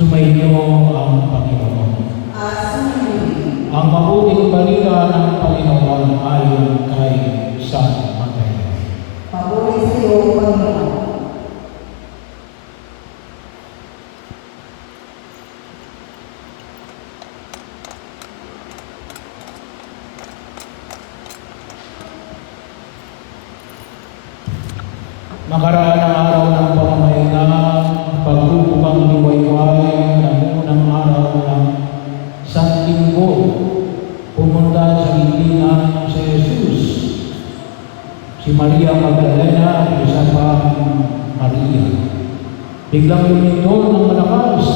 Sumainyo ang Panginoon. Ang mabuting balita ng Panginoon ayon kay San Mateo. Papuri sa iyo, Panginoon. Nakaraan ang araw ng pamamahinga, pagbubukang liwayway ng unang araw ng Sanlinggo, pumunta sa libingan si Jesus, si Maria Magdalena at isa pang Maria. Biglang lumindol ng malakas.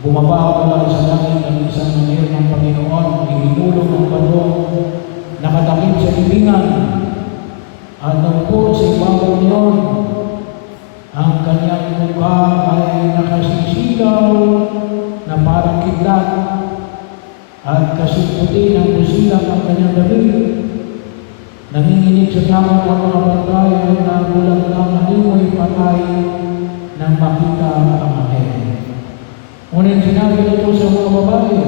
Bumaba mula sa langit ang isang anghel ng Panginoon, inulong ng balong, nakatakip sa libingan. At nung po sa ibabaw niyon, ang kanyang mukha ay nakasisigaw na parang kidlat at kasiputi ng busilang ang kanyang damit. Nanginginig sa takot ang mga bantay na bulang lang animoy patay nang makita ang anghel. Ngunit sinabi nito sa mga babae,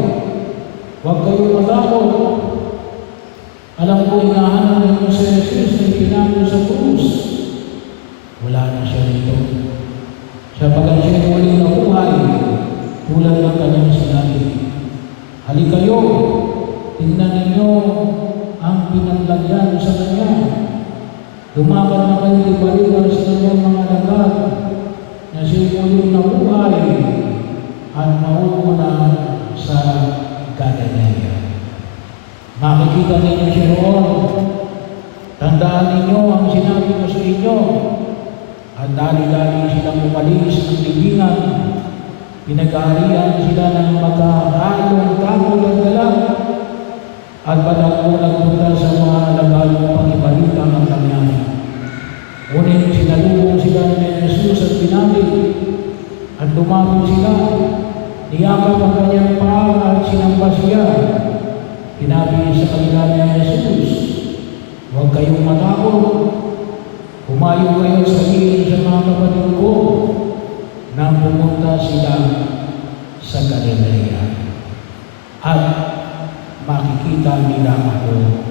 "Huwag kayong matakot. Alam ko hinahanap ninyo si Jesus na ipinako sa krus. Wala na siya rito. Sapagat siya muling nabuhay, tulad ng kanyang sinabi. Halikayo, tingnan ninyo ang pinaglagyan sa kanya. Lumakad na kayo ibalikan sa kanyang mga lagat na siya muling nabuhay at mauna sa Galilea. Makikita ninyo siya roon. Tandaan ninyo ang sinabi ko sa inyo." At dali-dali silang umalis ng libingan. Pinag-aarian sila ng magkahalong takot at galak. At balang nagpunta sa mga lagalong pangibalita ang nangyari. Ngunit sinalubong sila ni Jesus at pinabig. At lumapit sila. Niyakap ang kanyang paa at sinamba siya. Sinabi sa kanila ni Jesus, "Huwag kayong matakot. Humayo kayo sa gilid sa mga kapatid ko na pumunta sila sa Galilea. At makikita nila ako